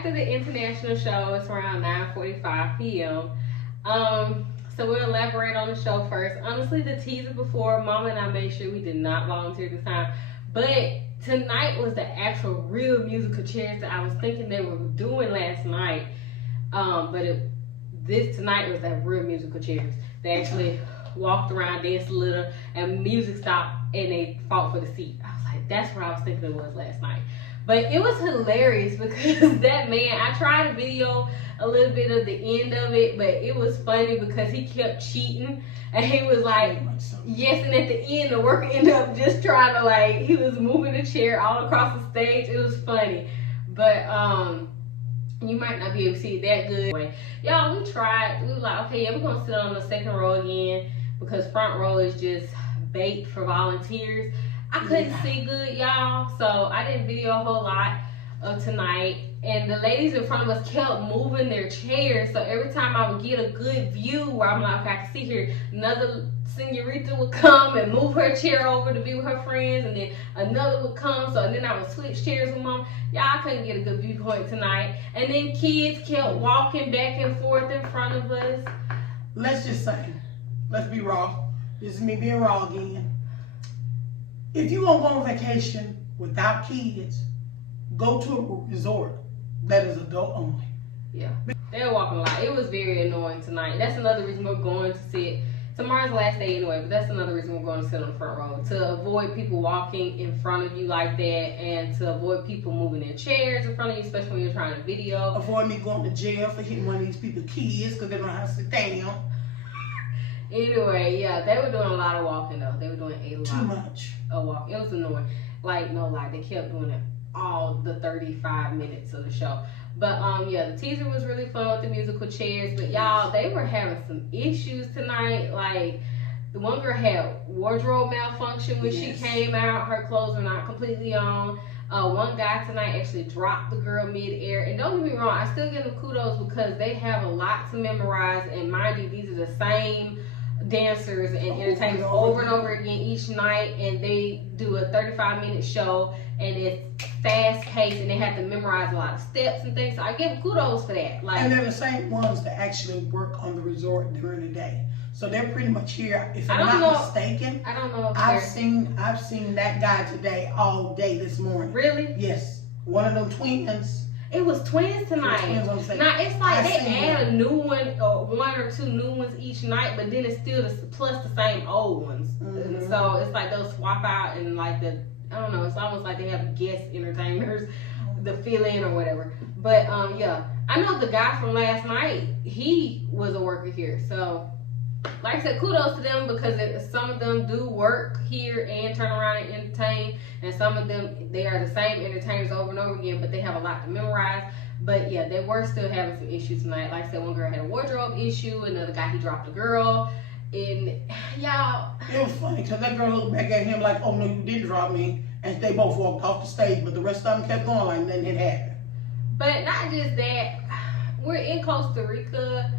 after the international show, it's around 9:45 p.m. So we'll elaborate on the show first. Honestly, the teaser before, Mama and I made sure we did not volunteer this time. But tonight was the actual real musical chairs that I was thinking they were doing last night. This tonight was that real musical chairs. They actually walked around, danced a little, and music stopped, and they fought for the seat. I was like, that's what I was thinking it was last night. But it was hilarious because that man, I tried to video a little bit of the end of it, but it was funny because he kept cheating, and he was like, yes, and at the end, the worker ended up just trying to, like, he was moving the chair all across the stage. It was funny. But, you might not be able to see it that good. Anyway, y'all, we tried. We were like, okay, yeah, we're going to sit on the second row again because front row is just bait for volunteers. I couldn't see good, y'all, so I didn't video a whole lot of tonight. And the ladies in front of us kept moving their chairs, so every time I would get a good view where I'm like, okay, I can see here, another senorita would come and move her chair over to be with her friends, and then another would come, so then I would switch chairs with Mom. Y'all, I couldn't get a good viewpoint tonight. And then kids kept walking back and forth in front of us. Let's just say, let's be raw. This is me being raw again. If you want to go on vacation without kids, go to a resort that is adult only. Yeah, they were walking a lot. It was very annoying tonight. That's another reason we're going to sit. Tomorrow's the last day anyway, but that's another reason we're going to sit on the front row. To avoid people walking in front of you like that, and to avoid people moving their chairs in front of you, especially when you're trying to video. Avoid me going to jail for hitting one of these people's kids because they don't know how to sit down. Anyway, yeah, they were doing a lot of walking though. They were doing a lot. Too much. Of walking. It was annoying. Like, no lie, they kept doing it all the 35 minutes of the show. But yeah, the teaser was really fun with the musical chairs. But y'all, they were having some issues tonight. Like, the one girl had wardrobe malfunction when she came out. Her clothes were not completely on. One guy tonight actually dropped the girl mid-air. And don't get me wrong, I still give them kudos because they have a lot to memorize. And mind you, these are the same dancers and entertainers over and over again each night, and they do a 35-minute show, and it's fast paced, and they have to memorize a lot of steps and things. So I give kudos for that. Like, and they're the same ones that actually work on the resort during the day, so they're pretty much here. If I'm not mistaken, I don't know. If I've seen that guy today all day this morning. Really? Yes, one of them twins. It was twins tonight. Now it's like they add a new one or one or two new ones each night, but then it's still plus the same old ones. Mm-hmm. So it's like they'll swap out and like I don't know. It's almost like they have guest entertainers, the fill in or whatever. But yeah, I know the guy from last night. He was a worker here, so. Like I said, kudos to them because some of them do work here and turn around and entertain, and some of them, they are the same entertainers over and over again, but they have a lot to memorize. But yeah, they were still having some issues tonight. Like I said, one girl had a wardrobe issue, another guy, he dropped a girl, and y'all. It was funny because that girl looked back at him like, oh no, you didn't drop me, and they both walked off the stage, but the rest of them kept going like nothing had happened. But not just that, we're in Costa Rica.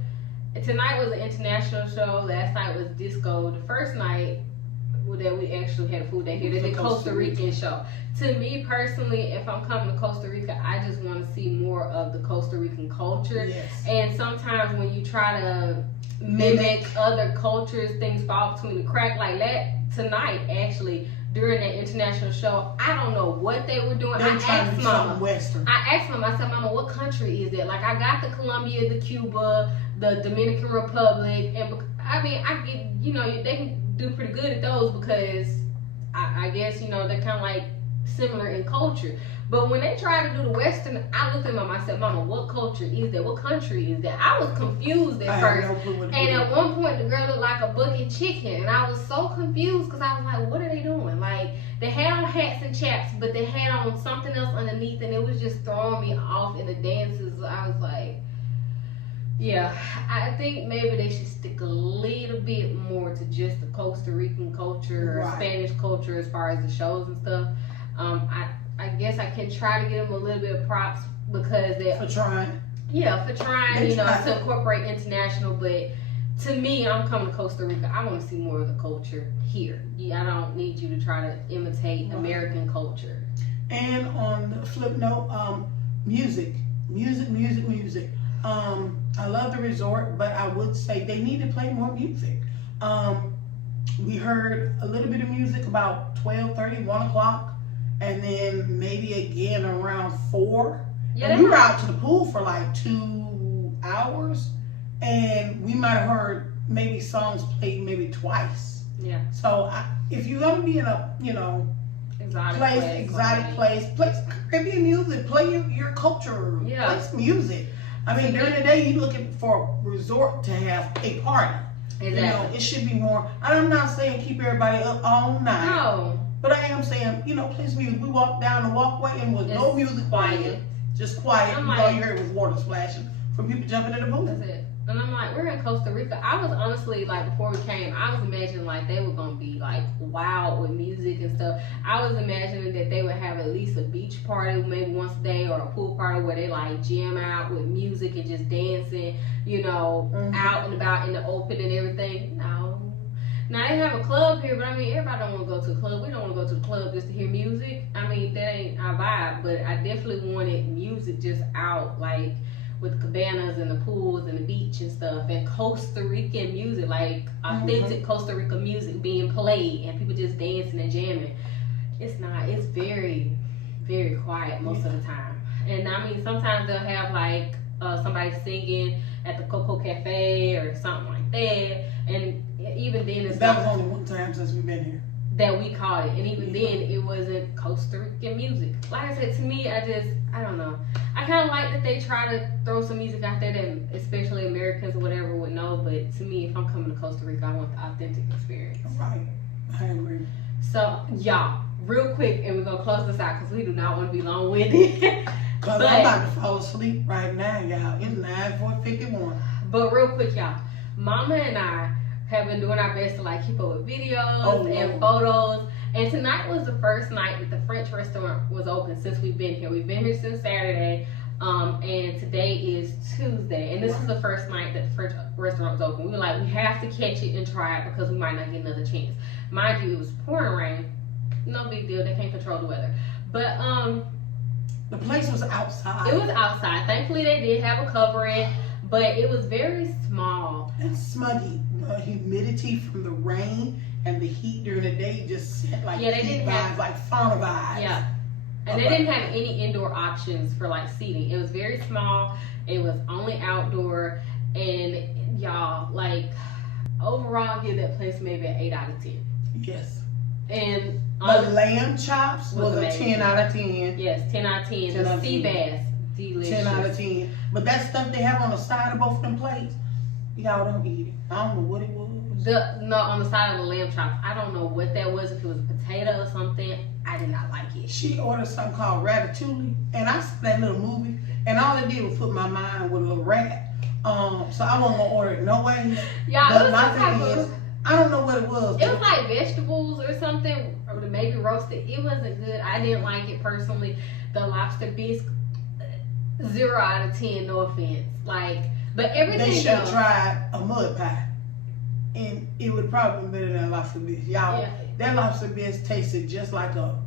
Tonight was an international show. Last night was disco. The first night that we actually had a food day here, they did Costa Rican show. To me personally, if I'm coming to Costa Rica, I just want to see more of the Costa Rican culture. Yes. And sometimes when you try to mimic other cultures, things fall between the crack like that. Tonight, actually, during that international show, I don't know what they were doing. I asked Mama. I said, Mama, what country is it? Like, I got the Colombia, the Cuba, the Dominican Republic, and I mean, I get, you know, they can do pretty good at those because I guess, you know, they're kind of like similar in culture. But when they tried to do the Western, I looked at Mama, I said, Mama, what culture is that? What country is that? I was confused at first. And at one point, the girl looked like a bucket chicken. And I was so confused because I was like, what are they doing? Like, they had on hats and chaps, but they had on something else underneath, and it was just throwing me off in the dances. I was like, yeah, I think maybe they should stick a little bit more to just the Costa Rican culture or Spanish culture as far as the shows and stuff. I guess I can try to give them a little bit of props because they for trying. Yeah, for trying, you know, to incorporate international. But to me, I'm coming to Costa Rica. I want to see more of the culture here. I don't need you to try to imitate American culture. And on the flip note, music. Music. I love the resort, but I would say they need to play more music. We heard a little bit of music about 12:30, 1 o'clock, and then maybe again around 4. Yeah, And we were out to the pool for like 2 hours, and we might have heard maybe songs played maybe twice. Yeah. So if you're gonna be in a exotic place, play some Caribbean music, play your culture, play some music. I mean, during the day, you're looking for a resort to have a party. Exactly. It should be more. I'm not saying keep everybody up all night. No. But I am saying, play some music. We walked down the walkway and was no music playing. Just quiet. All you heard was water splashing from people jumping in the pool. That's it. And I'm like, we're in Costa Rica. I was honestly, like, before we came, I was imagining, like, they were going to be, like, wild with music and stuff. I was imagining that they would have at least a beach party maybe once a day or a pool party where they, like, jam out with music and just dancing, out and about in the open and everything. No. Now, they have a club here, but, I mean, everybody don't want to go to a club. We don't want to go to the club just to hear music. I mean, that ain't our vibe, but I definitely wanted music just out, like, with cabanas and the pools and the beach and stuff, and Costa Rican music, like authentic Costa Rica music being played and people just dancing and jamming. It's very, very quiet most of the time. And I mean, sometimes they'll have like somebody singing at the Coco Cafe or something like that. And even then, that was only one time since we've been here that we caught it, and even then it wasn't Costa Rican music. Like I said, to me, I don't know. I kind of like that they try to throw some music out there that especially Americans or whatever would know, but to me, if I'm coming to Costa Rica, I want the authentic experience. Right, I agree. So, y'all, real quick, and we're going to close this out because we do not want to be long-winded. Because I'm about to fall asleep right now, y'all. It's 9:51. But real quick, y'all, Mama and I have been doing our best to like keep up with videos and photos. And tonight was the first night that the French restaurant was open since we've been here. We've been here since Saturday, and today is Tuesday. And this is the first night that the French restaurant was open. We were like, we have to catch it and try it because we might not get another chance. Mind you, it was pouring rain. No big deal. They can't control the weather. But the place was outside. It was outside. Thankfully, they did have a covering, but it was very small and smuggy. Humidity from the rain and the heat during the day just sent like they didn't have like fauna vibes. Yeah, and they didn't have any indoor options for like seating. It was very small. It was only outdoor, and y'all, like, overall, give that place maybe an 8 out of 10. Yes. And the lamb chops was a 10 out of 10. Yes, 10 out of 10. The sea bass, delicious. 10 out of 10. But that stuff they have on the side of both of them plates, y'all don't eat it. I don't know what it was. No, on the side of the lamb chops. I don't know what that was. If it was a potato or something, I did not like it. She ordered something called ratatouille, and I saw that little movie, and all it did was put my mind with a little rat. So I wasn't gonna order it no way. Yeah, but my thing is, I don't know what it was. It was like vegetables or something, or maybe roasted. It wasn't good. I didn't like it personally. The lobster bisque, 0 out of 10. No offense. Like, but everything. They should have tried a mud pie, and it would probably be better than lobster bisque. Y'all, that lobster bisque tasted just like a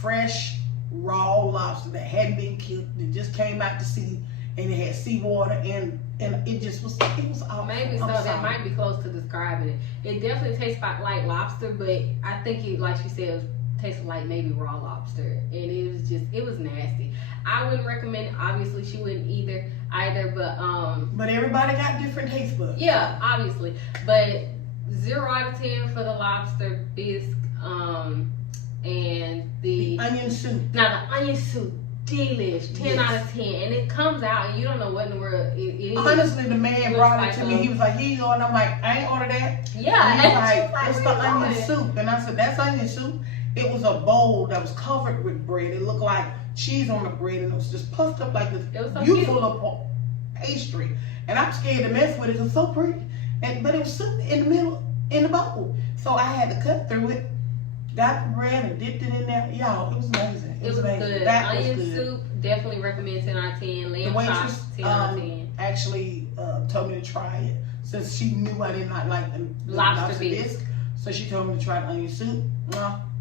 fresh raw lobster that hadn't been killed, that just came out to sea, and it had seawater, and it just was, it was awful. Maybe so. That might be close to describing it. It definitely tastes like lobster, but I think it, like she said, it tasted like maybe raw lobster, and it was nasty. I wouldn't recommend it. Obviously, she wouldn't either, but everybody got different taste buds. Yeah, obviously, but 0 out of 10 for the lobster bisque, and the onion soup. Now the onion soup, delish, 10 out of 10, and it comes out and you don't know what in the world it is. Honestly, the man brought it to me. He was like, "Here you go," and I'm like, "I ain't ordered that." Yeah, and he's like, "It's the onion soup," and I said, "That's onion soup." It was a bowl that was covered with bread. It looked like cheese on the bread, and it was just puffed up like this beautiful little pastry. And I'm scared to mess with it. It was so pretty, but it was soup in the middle in the bowl, so I had to cut through it. Got the bread and dipped it in there. Y'all, it was amazing. It was amazing. Good. That onion was good. Soup, definitely recommend 10 out of 10. Lamb chops, 10 out of 10. Actually told me to try it since she knew I did not like the lobster bisque. So she told me to try the onion soup.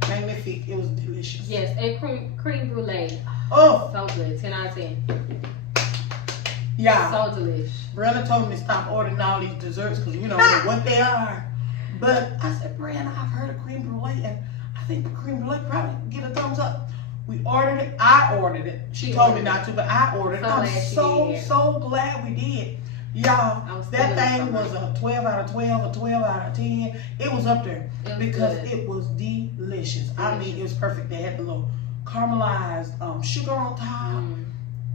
Magnifique. It was delicious. Yes, and creme brulee. Oh, so good. 10 out of 10. Yeah. So delicious. Brianna told me to stop ordering all these desserts because we don't know what they are. But I said, Brianna, I've heard of creme brulee, and I think the creme brulee probably get a thumbs up. We ordered it. I ordered it. She told me not to, but I ordered it. I'm so glad we did. Y'all, that thing was a 12 out of 12, a 12 out of 10. It was up there because it was delicious. I mean, it was perfect. They had the little caramelized sugar on top.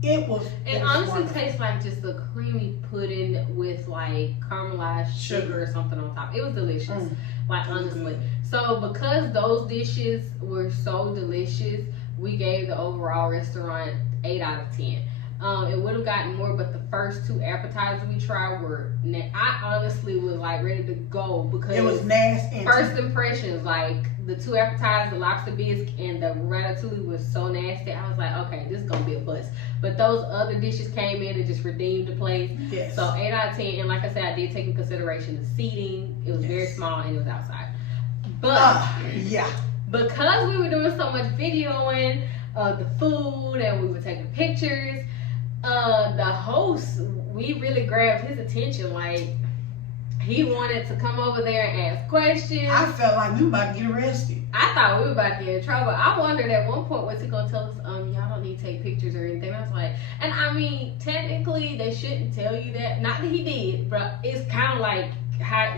It was. It honestly tastes like just a creamy pudding with like caramelized sugar or something on top. It was delicious. Like honestly. So because those dishes were so delicious, we gave the overall restaurant 8 out of 10. It would have gotten more, but the first 2 appetizers we tried were. I honestly was like ready to go because it was nasty. First impressions, like the 2 appetizers, the lobster bisque and the ratatouille was so nasty. I was like, okay, this is gonna be a bust. But those other dishes came in and just redeemed the place. Yes. So 8 out of 10. And like I said, I did take in consideration the seating. It was very small and it was outside. But because we were doing so much videoing of the food and we were taking pictures. The host, we really grabbed his attention. Like, he wanted to come over there and ask questions. I felt like we were about to get arrested. I thought we were about to get in trouble. I wondered at one point, was he gonna tell us, y'all don't need to take pictures or anything? I was like, and I mean, technically they shouldn't tell you that. Not that he did, but it's kind of like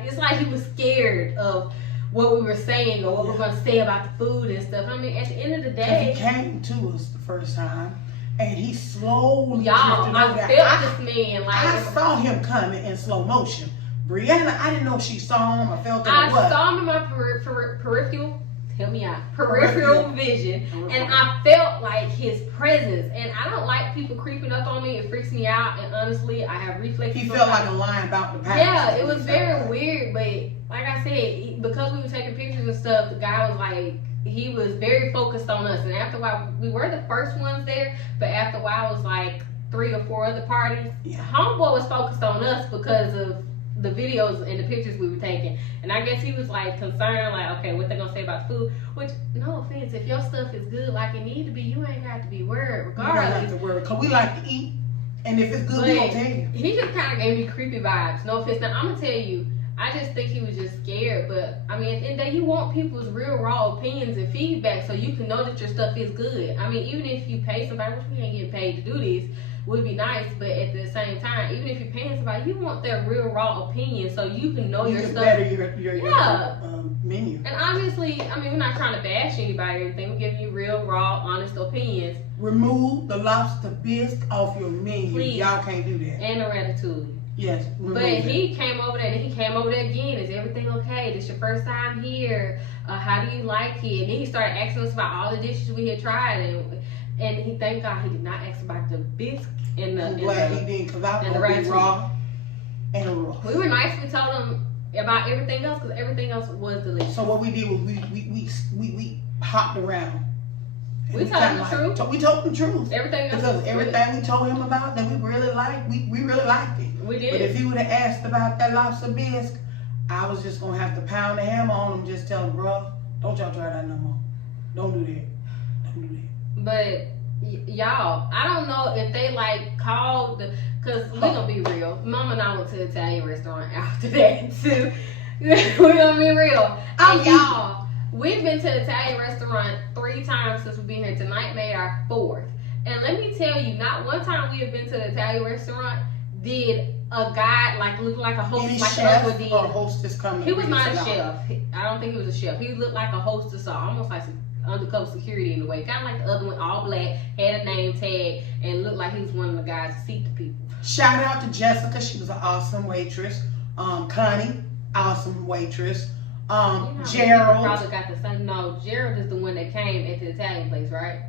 it's like he was scared of what we were saying or what we were gonna say about the food and stuff. I mean, at the end of the day, he came to us the first time. And he slowly y'all, I felt this man. Like, I saw him coming in slow motion. Brianna, I didn't know if she saw him or felt him. I saw him in my peripheral. Help me out. Peripheral vision, and I felt like his presence. And I don't like people creeping up on me. It freaks me out. And honestly, I have reflexes. He felt like a lion about to pass. Yeah, it was very weird. But like I said, because we were taking pictures and stuff, the guy was like. He was very focused on us, and after a while, we were the first ones there, but after a while, it was like 3 or 4 other parties. Yeah. Homeboy was focused on us because of the videos and the pictures we were taking, and I guess he was like concerned, like, okay, what they gonna say about food? Which, no offense, if your stuff is good like it need to be, you ain't got to be worried regardless. You don't have to worry, because we like to eat, and if it's good, we gonna tell you. He just kind of gave me creepy vibes. No offense. Now, I'm gonna tell you, I just think he was just scared, but I mean, at the end of the day, you want people's real raw opinions and feedback so you can know that your stuff is good. I mean, even if you pay somebody, which we ain't getting paid to do this, would be nice, but at the same time, even if you're paying somebody, you want their real raw opinion so you can know your stuff. Better your menu. And obviously, I mean, we're not trying to bash anybody or anything. We're giving you real, raw, honest opinions. Remove the lobster bisque off your menu. Please. Y'all can't do that. And the ratatouille. Yes, but he came over there, and he came over there again. Is everything okay? This your first time here? How do you like it? And then he started asking us about all the dishes we had tried, and he, thank God, he did not ask about the bisque and the. I'm glad he didn't, because I was raw and raw. We were nice. We told him about everything else because everything else was delicious. So what we did was we hopped around. We told him the truth. We told him the truth. Everything else. Because everything we told him about that we really liked, we really liked it. We did. But if he would have asked about that lobster bisque, I was just gonna have to pound the hammer on him, just tell him, bro, don't y'all try that no more. Don't do that. Don't do that. But y'all, I don't know if they like called the, cause we gonna be real. Mama and I went to the Italian restaurant after that too. We gonna be real. And y'all, we've been to the Italian restaurant 3 times since we've been here. Tonight made our 4th. And let me tell you, not one time we have been to the Italian restaurant did a guy like look like a host, any like chef another did. Or hostess coming. He was not a chef. I don't think he was a chef. He looked like a hostess, or almost like some undercover security in a way. Kind of like the other one, all black, had a name tag, and looked like he was one of the guys to seat the people. Shout out to Jessica. She was an awesome waitress. Connie, awesome waitress. Gerald. Probably got the same. No, Gerald is the one that came at the Italian place, right?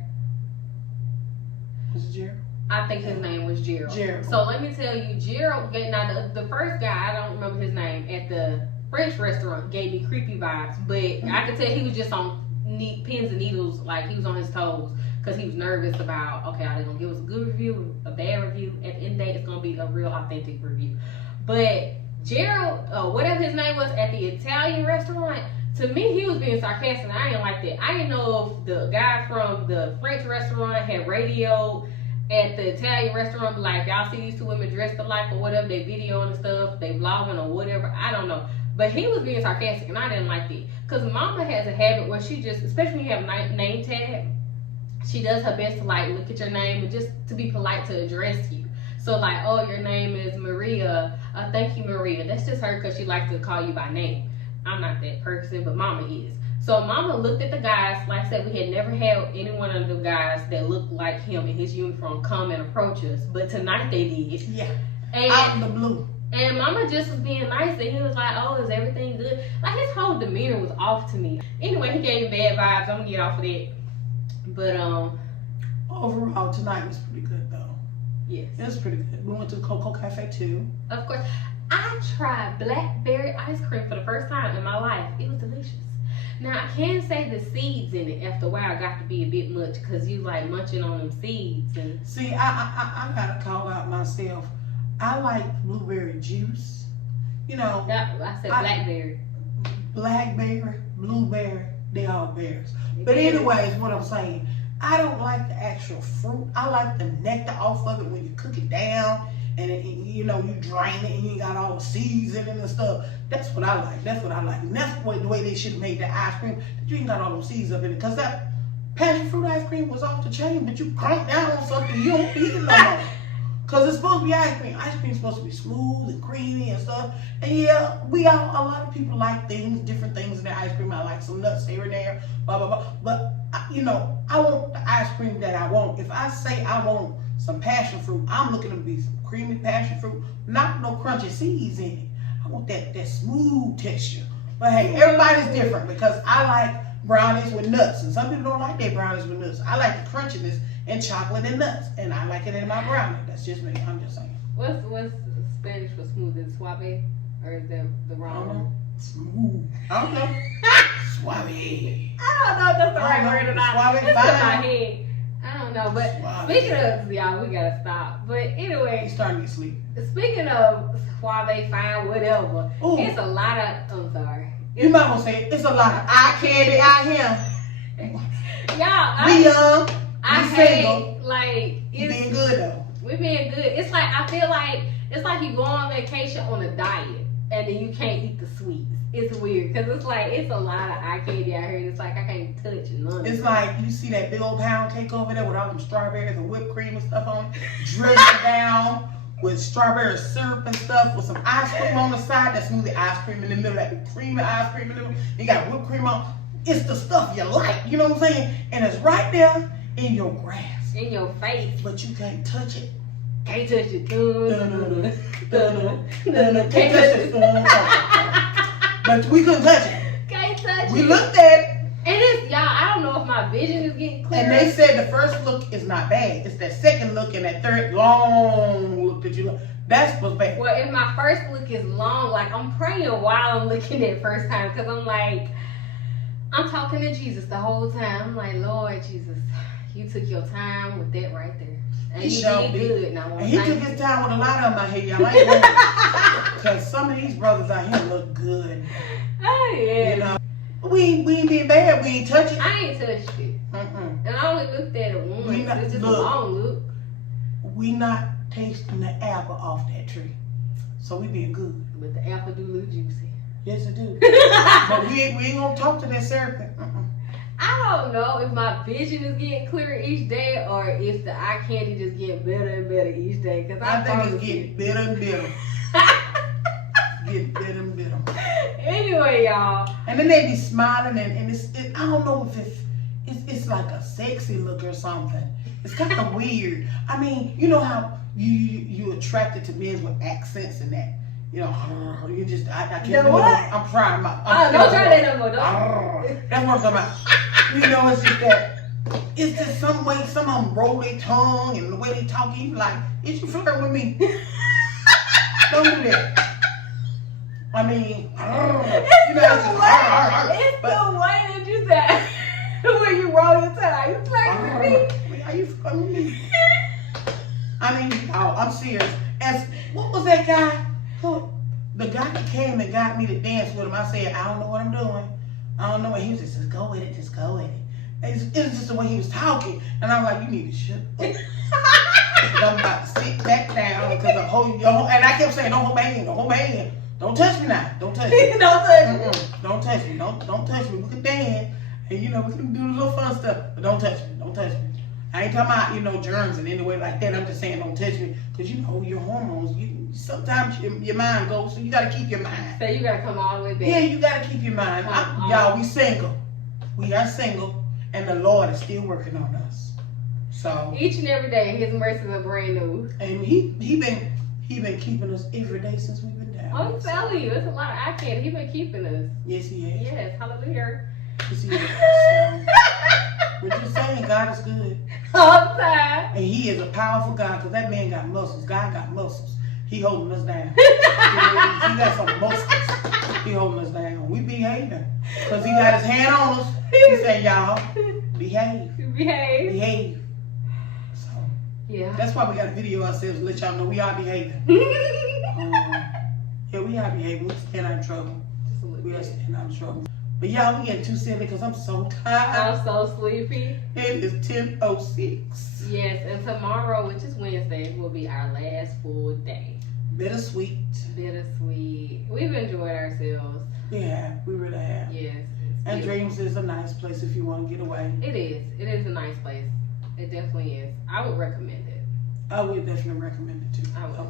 Was it Gerald? I think his name was Gerald. So let me tell you, Gerald, now the first guy, I don't remember his name, at the French restaurant gave me creepy vibes, but I could tell he was just on pins and needles, like he was on his toes, because he was nervous about, okay, are they going to give us a good review, a bad review? At the end of the day, it's going to be a real authentic review. But Gerald, whatever his name was, at the Italian restaurant, to me, he was being sarcastic, and I didn't like that. I didn't know if the guy from the French restaurant had radioed at the Italian restaurant, be like, y'all see these two women dressed alike or whatever, they videoing and stuff, they vlogging or whatever, I don't know. But he was being sarcastic, and I didn't like it. Because mama has a habit where she just, especially when you have a name tag, she does her best to like look at your name and just to be polite to address you. So like, oh, your name is Maria. Thank you, Maria. That's just her because she likes to call you by name. I'm not that person, but mama is. So mama looked at the guys. Like I said, we had never had any one of the guys that looked like him in his uniform come and approach us. But tonight they did. Yeah. And, out in the blue. And mama just was being nice. And he was like, oh, is everything good? Like his whole demeanor was off to me. Anyway, he gave me bad vibes. I'm going to get off of that. But, overall, tonight was pretty good, though. Yes. It was pretty good. We went to the Coco Cafe, too. Of course. I tried blackberry ice cream for the first time in my life. It was delicious. Now, I can say the seeds in it after a while got to be a bit much because you like munching on them seeds. And see, I got to call out myself. I like blueberry juice. You know. I said blackberry. Blackberry, blueberry, they all berries. But anyways, what I'm saying, I don't like the actual fruit. I like the nectar off of it when you cook it down and you know, you drain it and you got all the seeds in it and stuff. That's what I like. That's what I like. And that's the way they should have made the ice cream. That you ain't got all those seeds up in it. Because that passion fruit ice cream was off the chain, but you crank down on something you don't eat it no more. Because it's supposed to be ice cream. Ice cream is supposed to be smooth and creamy and stuff. And yeah, a lot of people like different things in their ice cream. I like some nuts here and there, blah, blah, blah. But, you know, I want the ice cream that I want. If I say I want some passion fruit, I'm looking to be some creamy passion fruit, not no crunchy seeds in it. I want that smooth texture. But hey, everybody's different because I like brownies with nuts. And some people don't like their brownies with nuts. I like the crunchiness and chocolate and nuts. And I like it in my brownie. That's just me. I'm just saying. What's Spanish for smooth? Is it suave? Or is that the wrong one? Smooth. I don't know. Suave. I don't know if that's the right word or not. Suave, It's in my head. I don't know. But Suave. speaking of, y'all, we gotta stop. But anyway, You starting to get sleep. speaking of suave, fine, whatever, Ooh. it's a lot of, I'm sorry. You might want to say it's a lot of eye candy out here. Y'all, We young. I we hate, single. like, You it's, being good though. we being good. It's like, I feel like, it's like you go on vacation on a diet and then you can't eat the sweets. It's weird because it's like, it's a lot of eye candy out here and it's like, I can't touch none. It's like you see that big old pound cake over there with all them strawberries and whipped cream and stuff on it, drizzled down with strawberry syrup and stuff with some ice cream on the side. That smoothie ice cream in the middle, that big creamy ice cream in the middle. You got whipped cream on. It's the stuff you like, you know what I'm saying? And it's right there in your grasp. In your face. But you can't touch it. Can't touch it. Can't touch it. But we couldn't touch it. Can't touch it. We looked at it. And it's, y'all, I don't know if my vision is getting clear. And they said the first look is not bad. It's that second look and that third long look that you look. That's what's bad. Well, if my first look is long, like I'm praying while I'm looking at first time because I'm like, I'm talking to Jesus the whole time. I'm like, Lord Jesus, you took your time with that right there. And He you sure did did. good. And I want And to he thank took you. his time with a lot of them out here, y'all. I ain't going because some of these brothers out here look good. Oh, yeah. You know, we ain't being bad. We ain't touching it. I ain't touched it. Mm-mm. And I only looked at it once. We not- It's just a look. long look. We not tasting the apple off that tree, so we being good. But the apple do look juicy. Yes, it do. But we ain't gonna talk to that serpent. I don't know if my vision is getting clearer each day or if the eye candy just getting better and better each day. Cause I think promise it's you. getting better and better. Getting better and better. Anyway, y'all. And then they be smiling and I don't know if it's like a sexy look or something. It's kind of weird. I mean, you know how you attracted to men with accents and that. You know, you just I can't The do what? it. I'm trying my. Don't try that no more. Don't. That's what I'm talking about. You know, it's just that. It's just some way some of them roll their tongue and the way they talk. You be like, is you flirting with me? Don't do that. I mean, you know, It's the way that you said when you roll your tongue. You flirting with me? Are you flirting with me? I mean, oh, I'm serious. As what was that guy? The guy that came and got me to dance with him. I said, I don't know what I'm doing. I don't know. And he was just go with it, just go with it. It was just the way he was talking, and I'm like, you need to shut up. I'm about to sit back down because I'm holding your and I kept saying, don't hold my hand, don't hold my hand. Don't touch me now. Don't touch me. Don't touch me. Don't touch me. Don't touch me. We can dance and we can do the little fun stuff, but don't touch me. Don't touch me. I ain't talking about, germs in any way like that. I'm just saying don't touch me because your hormones, sometimes your mind goes, so you gotta keep your mind. So you gotta come all the way back. Yeah, you gotta keep your mind. Y'all, we single. We are single and the Lord is still working on us. So each and every day his mercies are brand new. And he been keeping us every day since we've been down. I'm telling you, it's a lot of eye-candy. He's been keeping us. Yes, he has. Yes, hallelujah. Yes, he has. So, we're just saying God is good. All the time. And he is a powerful God because that man got muscles. God got muscles. He holding us down. He got some muscles. He holding us down. We behaving. Because he got his hand on us. He said, y'all, behave. Behave. Behave. So, yeah. that's why we got to video ourselves to let y'all know we are behaving. Yeah, we are behaving. We staying out of trouble. We are staying out of trouble. But y'all, we getting too silly because I'm so tired. I'm so sleepy. It is 10:06. Yes, and tomorrow, which is Wednesday, will be our last full day. Bittersweet. Bittersweet. We've enjoyed ourselves. Yeah, we really have. Yes. And Dreams is a nice place if you want to get away. It is. It is a nice place. It definitely is. I would recommend it. I would definitely recommend it too. I would.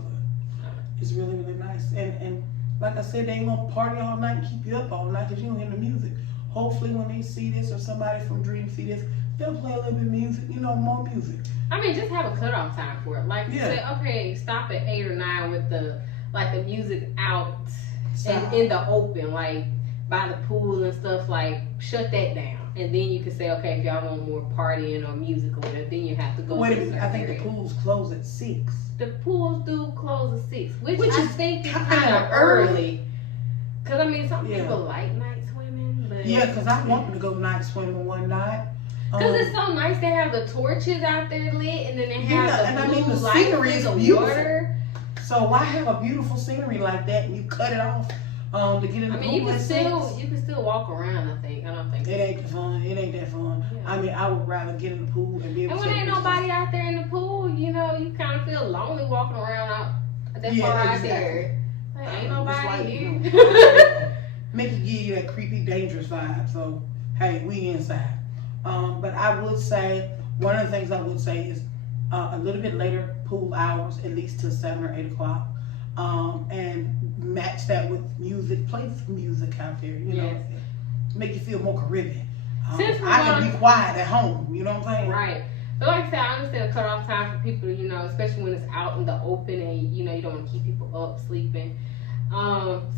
It's really, really nice. And like I said, they ain't gonna party all night and keep you up all night because you don't hear the music. Hopefully when they see this or somebody from Dream see this, they'll play a little bit of music, more music. I mean, just have a cutoff time for it. Like, Yeah. say, okay, stop at 8 or 9 with the music out and in the open, like by the pool and stuff. Like, shut that down. And then you can say, okay, if y'all want more partying or music or whatever, then you have to go. Wait a to minute, I think the pools close at 6. The pools do close at 6, which I is think is kinda kind of early. early. Cause I mean, some Yeah. people like night swimming, but Yeah, because I wanted to go night swimming one night. Cause it's so nice. They have the torches out there lit, and then they have Yeah, the and I blue mean, the lights scenery in is the beautiful. water. So why have a beautiful scenery like that and you cut it off to get in the I mean, pool you can at still 6? walk around. I don't think It ain't that fun. It ain't that fun. Yeah. I mean, I would rather get in the pool and be able And to when take ain't pictures. nobody out there in the pool, you kind of feel lonely walking around out that Yeah, far out exactly. there. Like, ain't nobody It's here. Make it give you that creepy, dangerous vibe. So, hey, we inside. But I would say, one of the things I would say is a little bit later pool hours, at least till 7 or 8 o'clock. And match that with music. Play some music out there, Yes. Make you feel more Caribbean. Since we I can wanna- be quiet at home, you know what I'm saying? Right. But like I said, I understand the cutoff time for people, especially when it's out in the open and, you don't want to keep people up sleeping.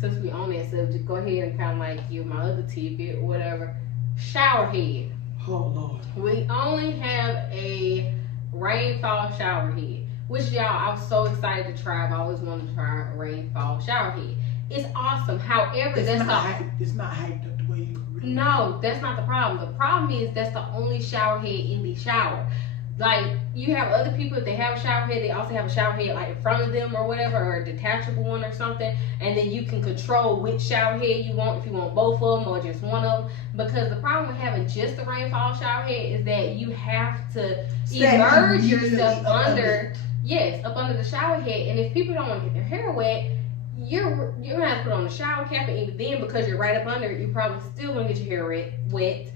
Since we on that subject, go ahead and kind of like give my other tidbit or whatever. Shower head. Oh, Lord. We only have a rainfall shower head, which y'all, I was so excited to try. I've always wanted to try a rainfall shower head. It's awesome. However, It's that's not hyped up the way you really no, that's not the problem. The problem is that's the only shower head in the shower. Like, you have other people, if they have a shower head, they also have a shower head like in front of them or whatever, or a detachable one or something, and then you can control which shower head you want, if you want both of them or just one of them. Because the problem with having just the rainfall shower head is that you have to immerse yourself up under the shower head. And if people don't want to get their hair wet, you're gonna have to put on the shower cap, and even then, because you're right up under it, you're probably still gonna get your hair wet.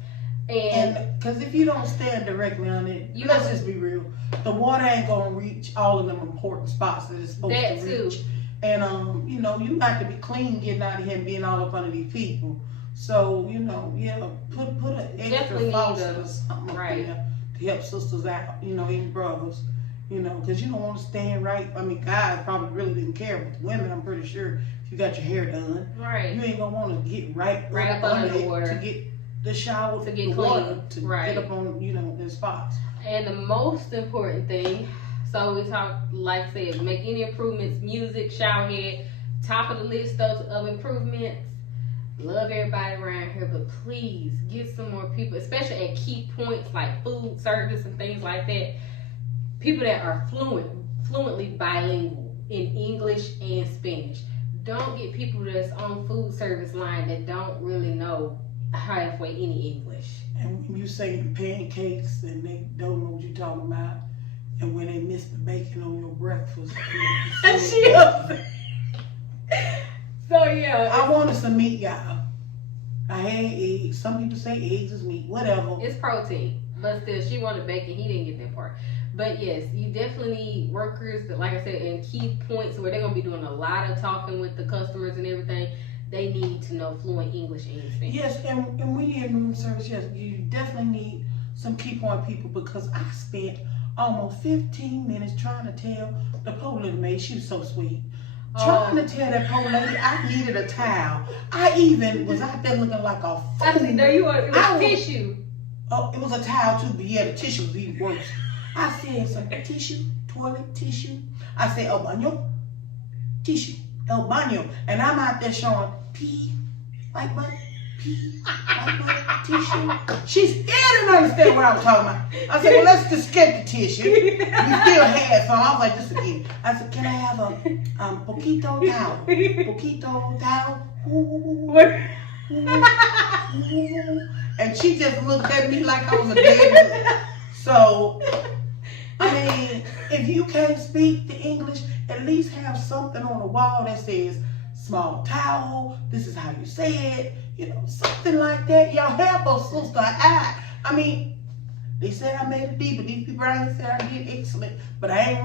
And because if you don't stand directly on it, let's just be real, the water ain't gonna reach all of them important spots that it's supposed to reach. And you got to be clean getting out of here and being all up under these people. So put an extra faucet or something up there to help sisters out. Even brothers. Because you don't want to stand right. I mean, guys probably really didn't care, but women, I'm pretty sure, if you got your hair done, you ain't gonna want to get right up under the water to get the shower, to get the clean, water, to get up on in spots. And the most important thing, so we talk, like I said, make any improvements, music, shower head, top of the list of improvements. Love everybody around here, but please get some more people, especially at key points like food service and things like that. People that are fluently bilingual in English and Spanish. Don't get people that's on food service line that don't really know halfway any English. And when you say pancakes and they don't know what you're talking about, and when they miss the bacon on breakfast. And she upset. So yeah, I wanted some meat, y'all. I had eggs. Some people say eggs is meat. Whatever. it's protein, but still, she wanted bacon. He didn't get that part. But yes, you definitely need workers that, like I said, in key points where they're gonna be doing a lot of talking with the customers and everything. They need to know fluent English and Spanish. Yes, and we in room service, yes, you definitely need some key point people because I spent almost 15 minutes trying to tell the poor little maid, she was so sweet. Trying to tell that poor lady I needed a towel. I even was out there looking like a fool. I said, no, you want it was tissue. Oh, it was a towel too, but yeah, the tissue was even worse. I said some tissue, toilet tissue. I said el baño, tissue, el baño, and I'm out there showing pee, like butt, pee, like butt, tissue. She still didn't understand what I was talking about. I said, well, let's just skip the tissue. We still had some. I was like, this again. I said, can I have a poquito towel? Poquito towel. Ooh, ooh, ooh. And she just looked at me like I was a dead girl. So, I mean, if you can't speak the English, at least have something on the wall that says small towel, this is how you say it, you know, something like that. Y'all help us, sister. I mean, they said I made a D, but these people out here said I did excellent. But I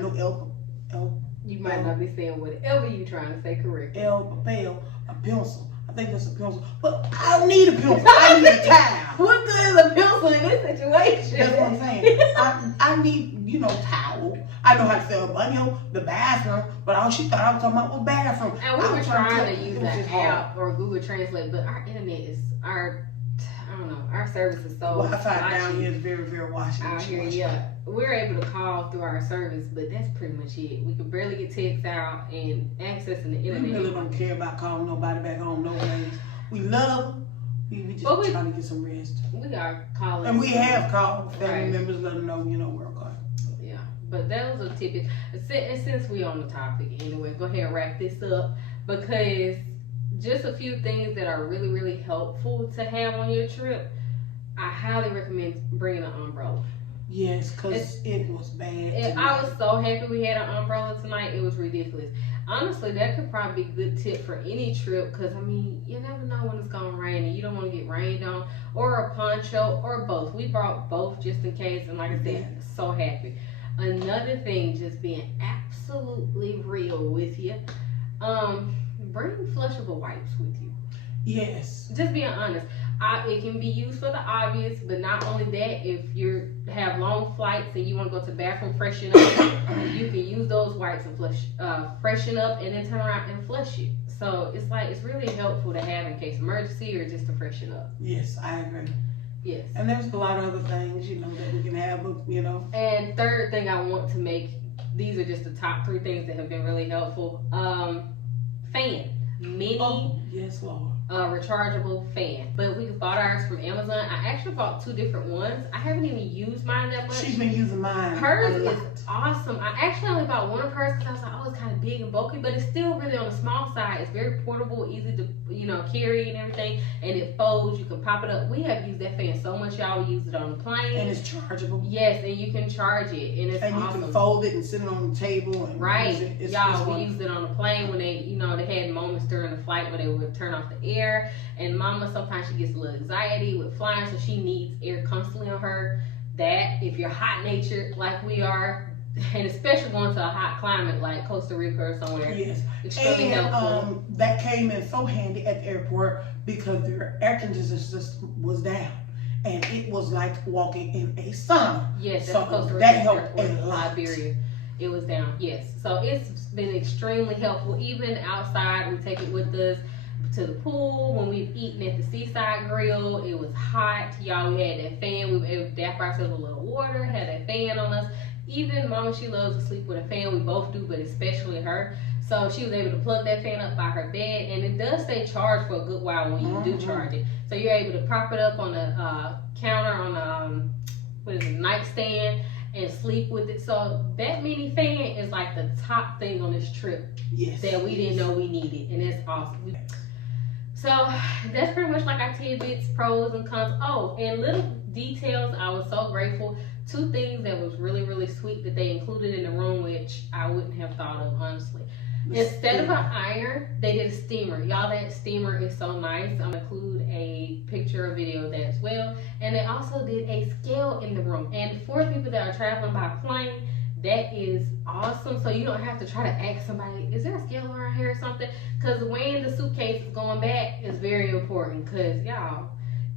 know You might not be saying whatever you're trying to say correctly. El papel, a pencil. I think that's a pencil. But I don't need a pencil. I need a towel. What good is a pencil in this situation? That's what I'm saying. I need, you know, towel. I know how to say a baño, the bathroom, but all she thought I was talking about was bathroom. And we were trying to use it was an just hard. app or Google Translate, but our internet is I don't know, our service is so Wi-Fi down spotty here is very, very washy. out here. Yeah, we're able to call through our service, but that's pretty much it. We can barely get texts out and accessing the We internet. really don't care about calling nobody back home, no ways. We love them. We just trying to get some rest. We are calling, And we have called family Right. members, let them know, you know, we're okay. Yeah, but those are tidbits. Since we on the topic anyway, go ahead and wrap this up because just a few things that are really, really helpful to have on your trip. I highly recommend bringing an umbrella. Yes, because it was bad. I was so happy we had an umbrella tonight. It was ridiculous. Honestly, that could probably be a good tip for any trip because, I mean, you never know when it's going to rain and you don't want to get rained on, or a poncho or both. We brought both just in case, and like I said, so happy. Another thing, just being absolutely real with you, bring flushable wipes with you. Yes. Just being honest. It can be used for the obvious, but not only that, if you have long flights and you want to go to the bathroom, freshen up, you can use those wipes and freshen up and then turn around and flush it. So it's really helpful to have in case emergency or just to freshen up. Yes, I agree. Yes. And there's a lot of other things, you know, that we can have, you know. And third thing I want to make, these are just the top 3 things that have been really helpful. Fan. Mini. Oh, yes, Lord. Rechargeable fan, but we bought ours from Amazon. I actually bought 2 different ones. I haven't even used mine that much. She's been using mine. Hers is awesome. I actually only bought one of hers because I was like, oh, it's kind of big and bulky, but it's still really on the small side. It's very portable, easy to carry and everything, and it folds. You can pop it up. We have used that fan so much, y'all. We use it on the plane, and it's chargeable. Yes, and you can charge it, and it's awesome. You can fold it and sit it on the table. And right, use it. Y'all. We used it on the plane when they, they had moments during the flight where they would turn off the air. And Mama, sometimes she gets a little anxiety with flying, so she needs air constantly on her. That, if you're hot natured like we are, and especially going to a hot climate like Costa Rica or somewhere, yes, extremely helpful. That came in so handy at the airport because their air conditioning system was down, and it was like walking in a sauna. Yes, that's so Costa Rica that helped airport, a lot. Liberia. It was down, yes. So it's been extremely helpful. Even outside, we take it with us to the pool. When we've eaten at the Seaside Grill, it was hot. Y'all, we had that fan. We were able to dap ourselves a little water, had that fan on us. Even Mama, she loves to sleep with a fan. We both do, but especially her. So she was able to plug that fan up by her bed, and it does stay charged for a good while when you do charge it. So you're able to prop it up on the counter on the nightstand and sleep with it. So that mini fan is like the top thing on this trip that we didn't know we needed, and it's awesome. So that's pretty much like our tidbits, pros and cons. Oh, and little details. I was so grateful two things that was really, really sweet that they included in the room, which I wouldn't have thought of, honestly. Instead of an iron, they did a steamer. Y'all, that steamer is so nice. I'm gonna include a picture or video of that as well. And they also did a scale in the room. And for people that are traveling by plane, that is awesome. So you don't have to try to ask somebody, is there a scale around here or something? Because weighing the suitcase is going back is very important. Because y'all,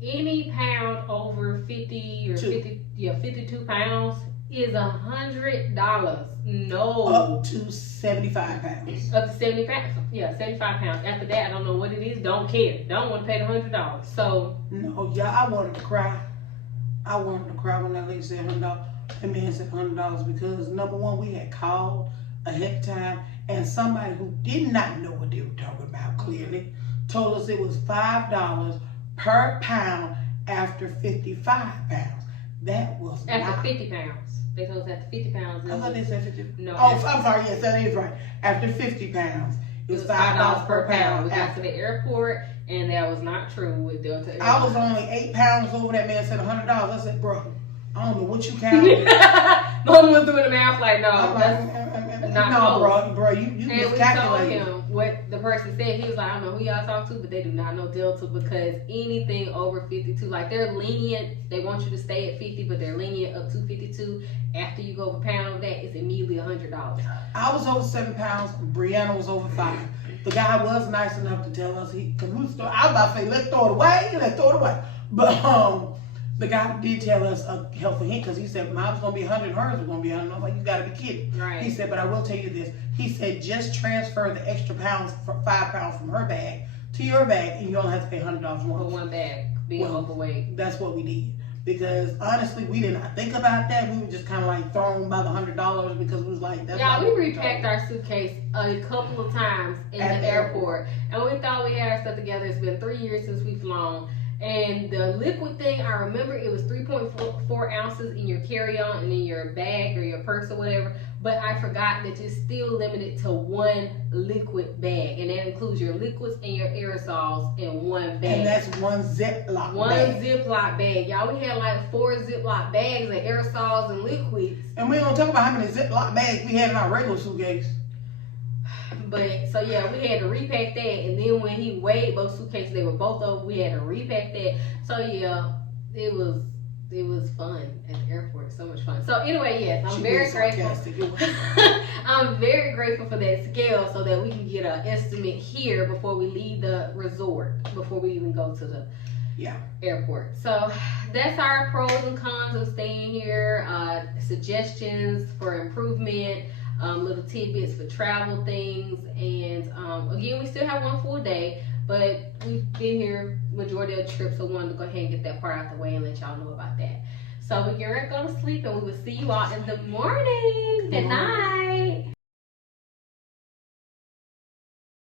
any pound over 50 or 52 pounds is $100. No. Up to 75 pounds. Up to 70 pounds. Yeah, 75 pounds. After that, I don't know what it is. Don't care. Don't want to pay the $100. So. No, yeah, I wanted to cry. I wanted to cry when that lady said $100. The man said $100 because number one, we had called ahead of time, and somebody who did not know what they were talking about clearly told us it was $5 per pound after 55 pounds. That was after 50 pounds. They told us after 50 pounds. I thought they said 50. No. Oh, I'm sorry. Yes, that is right. After 50 pounds, it was $5 per pound. We got to the airport, and that was not true with Delta Airlines. I was only 8 pounds over. That man said $100. I said, bro, I don't know what you counted. Mom was doing the math like, no, that's not no, bro, you and miscalculated. We told him what the person said. He was like, I don't know who y'all talk to, but they do not know Delta because anything over 52, like they're lenient. They want you to stay at 50, but they're lenient up to 52. After you go over a pound of that, it's immediately $100. I was over 7 pounds. Brianna was over 5. The guy was nice enough to tell us because I was about to say let's throw it away, but the guy did tell us a healthy hint because he said mine's gonna be 100, hers was gonna be 100. I'm like, you gotta be kidding. Right. He said, but I will tell you this. He said just transfer the extra pounds, 5 pounds from her bag to your bag, and you only have to pay $100 more. For one bag, being overweight. That's what we did. Because honestly, we did not think about that. We were just kind of like thrown by the $100 because we was like, that's yeah, we repacked our suitcase a couple of times in the airport, and we thought we had our stuff together. It's been 3 years since we've flown. And the liquid thing, I remember it was 3.4 ounces in your carry-on and in your bag or your purse or whatever. But I forgot that you're still limited to one liquid bag. And that includes your liquids and your aerosols in one bag. And that's one Ziploc bag. One Ziploc bag. Y'all, we had like 4 Ziploc bags of aerosols and liquids. And we ain't gonna talk about how many Ziploc bags we had in our regular suitcase. But so yeah, we had to repack that, and then when he weighed both suitcases, they were both over. We had to repack that. So yeah, it was fun at the airport. So much fun. So anyway, yes, I'm very grateful. I'm very grateful for that scale, so that we can get an estimate here before we leave the resort, before we even go to the airport. So that's our pros and cons of staying here. Suggestions for improvement. Little tidbits for travel things, and again, we still have one full day, but we've been here majority of the trip, so we wanted to go ahead and get that part out the way and let y'all know about that. So we get ready to go to sleep, and we will see you all in the morning. Good night.